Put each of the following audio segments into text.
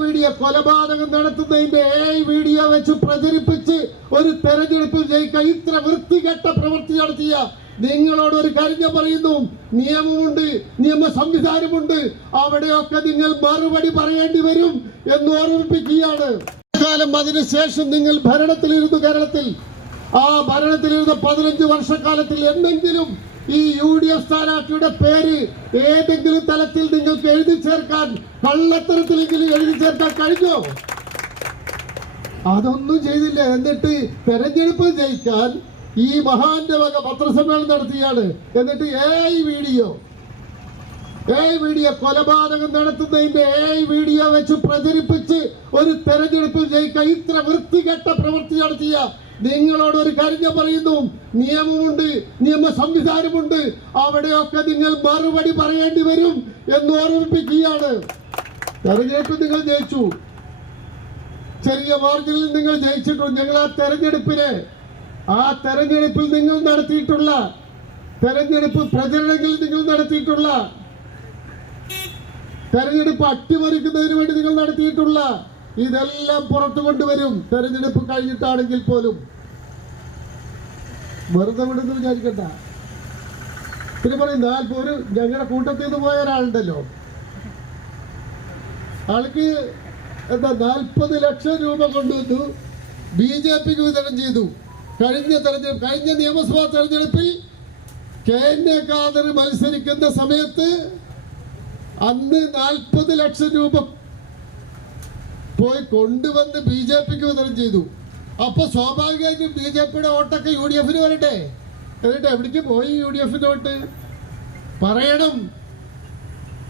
Video കൊലപാതകം നടത്തുന്നതിന്റെ video വെച്ച് പ്രചരിപ്പിച്ച് ഒരു തെരഞ്ഞെടുപ്പിൽ ജയിക്കാൻ ഇത്ര വൃത്തികെട്ട പ്രവൃത്തി നടത്തിയ നിങ്ങളോട് ഒരു കാര്യം പറയുന്നു. നിയമമുണ്ട്, നിയമ സംവിധാനമുണ്ട്. അവിടെയൊക്കെ നിങ്ങൾ മറുപടി പറയേണ്ടി വരും എന്ന് ഓർമ്മിപ്പിക്കുകയാണ്. കാലം അതിനുശേഷം നിങ്ങൾ ഭരണത്തിലിരുന്നു. കേരളത്തിൽ ആ ഭരണത്തിലിരുന്ന 15 വർഷക്കാലത്തിൽ എന്തെങ്കിലും ഈ UDF സ്ഥാനാർത്ഥിയുടെ പേര് ഏതെങ്കിലും തലത്തിൽ നിങ്ങൾക്ക് എഴുതി ചേർക്കാൻ, കള്ളത്തരത്തിലെങ്കിലും എഴുതി ചേർക്കാൻ കഴിഞ്ഞോ? അതൊന്നും ചെയ്തില്ല. എന്നിട്ട് തെരഞ്ഞെടുപ്പ് ജയിക്കാൻ ഈ മഹാന്റെ വക പത്രസമ്മേളനം നടത്തിയാണ്. എന്നിട്ട് വീഡിയോ കൊലപാതകം നടത്തുന്നതിന്റെ വീഡിയോ വെച്ച് പ്രചരിപ്പിച്ച് ഒരു തെരഞ്ഞെടുപ്പിൽ ജയിക്കാൻ ഇത്ര വൃത്തികെട്ട പ്രവൃത്തി നടത്തിയ നിങ്ങളോട് ഒരു കാര്യം പറയുന്നു. നിയമമുണ്ട്, നിയമ സംവിധാനമുണ്ട്. അവിടെയൊക്കെ നിങ്ങൾ മറുപടി പറയേണ്ടി വരും എന്ന് ഓർമ്മിപ്പിക്കുകയാണ്. തെരഞ്ഞെടുപ്പ് നിങ്ങൾ ജയിച്ചു, ചെറിയ മാർജിനിൽ നിങ്ങൾ ജയിച്ചിട്ടുണ്ട്. ഞങ്ങൾ ആ തെരഞ്ഞെടുപ്പിൽ നിങ്ങൾ നടത്തിയിട്ടുള്ള തെരഞ്ഞെടുപ്പ് പ്രചരണങ്ങളിൽ നിങ്ങൾ നടത്തിയിട്ടുള്ള തെരഞ്ഞെടുപ്പ് അട്ടിമറിക്കുന്നതിന് വേണ്ടി നിങ്ങൾ നടത്തിയിട്ടുള്ള ഇതെല്ലാം പുറത്തു കൊണ്ടുവരും. തെരഞ്ഞെടുപ്പ് കഴിഞ്ഞിട്ടാണെങ്കിൽ പോലും വെറുതെ വിടുന്നു വിചാരിക്കണ്ട. പിന്നെ പറയും ഞങ്ങളുടെ കൂട്ടത്തിൽ നിന്ന് പോയ ഒരാളുണ്ടല്ലോ, ആൾക്ക് 40 ലക്ഷം രൂപ കൊണ്ടുവന്നു BJPക്ക് വിതരണം ചെയ്തു. കഴിഞ്ഞ നിയമസഭാ തെരഞ്ഞെടുപ്പിൽ KN ഖാദർ മത്സരിക്കുന്ന സമയത്ത് അന്ന് 40 ലക്ഷം രൂപ പോയി കൊണ്ടുവന്ന് BJPക്ക് വിതരണം ചെയ്തു. അപ്പൊ സ്വാഭാവികമായിട്ടും BJPയുടെ വോട്ടൊക്കെ UDFന് വരട്ടെ. എന്നിട്ട് എവിടേക്ക് പോയി UDFന്റെ വോട്ട് പറയണം.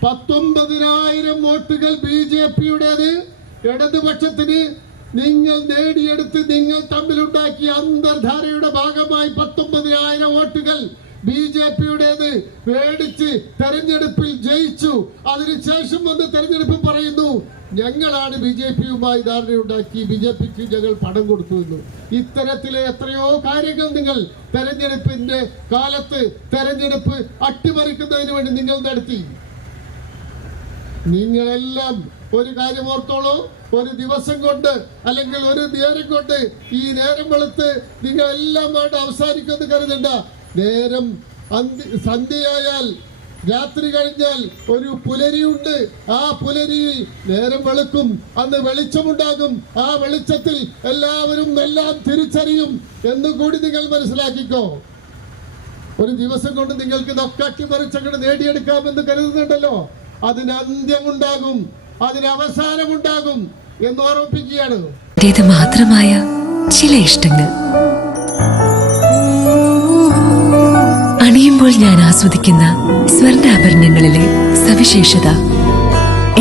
19,000 വോട്ടുകൾ BJPയുടേത് ഇടതുപക്ഷത്തിന് നിങ്ങൾ നേടിയെടുത്ത് നിങ്ങൾ തമ്മിലുണ്ടാക്കിയ അന്തർധാരയുടെ ഭാഗമായി 19,000 വോട്ടുകൾ BJPയുടേത് മേടിച്ച് തെരഞ്ഞെടുപ്പിൽ ജയിച്ചു. അതിനുശേഷം വന്ന് തെരഞ്ഞെടുപ്പ് പറയുന്നു ഞങ്ങളാണ് BJPയുമായി ധാരണയുണ്ടാക്കി, BJPക്ക് ഞങ്ങൾ പണം കൊടുത്തു എന്ന്. ഇത്തരത്തിലെ എത്രയോ കാര്യങ്ങൾ നിങ്ങൾ തെരഞ്ഞെടുപ്പിന്റെ കാലത്ത് തെരഞ്ഞെടുപ്പ് അട്ടിമറിക്കുന്നതിന് വേണ്ടി നിങ്ങൾ നടത്തി. നിങ്ങളെല്ലാം ഒരു കാര്യം ഓർത്തോളൂ, ഒരു ദിവസം കൊണ്ട് അല്ലെങ്കിൽ ഒരു നേരം കൊണ്ട് ഈ നേരം വെളുത്ത് നിങ്ങളെല്ലാം വേണ്ട അവസാനിക്കുമെന്ന് കരുതണ്ട. നേരം സന്ധ്യയായാൽ, രാത്രി കഴിഞ്ഞാൽ ഒരു പുലരിയുണ്ട്. ആ പുലരിയിൽ നേരം വെളുക്കും, അന്ന് വെളിച്ചമുണ്ടാകും. ആ വെളിച്ചത്തിൽ എല്ലാവരും എല്ലാം തിരിച്ചറിയും എന്നുകൂടി നിങ്ങൾ മനസ്സിലാക്കിക്കോ. ഒരു ദിവസം കൊണ്ട് നിങ്ങൾക്ക് ഇതൊക്കെ അട്ടിമറിച്ചങ്ങോട്ട് നേടിയെടുക്കാമെന്ന് കരുതുന്നുണ്ടല്ലോ, അതിന് അന്ത്യമുണ്ടാകും, അതിന് അവസാനമുണ്ടാകും എന്ന് ഓർമ്മിപ്പിക്കുകയാണ്. മാത്രമായ ചില ഇഷ്ടങ്ങൾ അണിയുമ്പോൾ ഞാൻ ആസ്വദിക്കുന്ന സ്വർണ്ണാഭരണങ്ങളിലെ സവിശേഷത.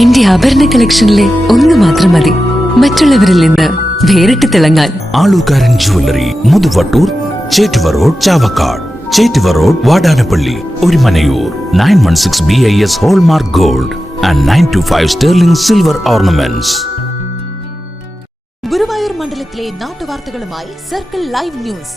എന്റെ ആഭരണ കളക്ഷനിലെ ഒന്ന് മാത്രം മതി മറ്റുള്ളവരിൽ നിന്ന് വേറിട്ട് തിളങ്ങാൻ. Aalookkaran jewellery, Muthuvattoor, Chettuva road, Chavakkad, Chettuva road, Vadanappally, Orumanayur. 916 BIS hallmark gold and 925 sterling silver ornaments. Guruvayur മണ്ഡലത്തിലെ നാട്ടുവാർത്തകളുമായി സർക്കിൾ ലൈവ് ന്യൂസ്.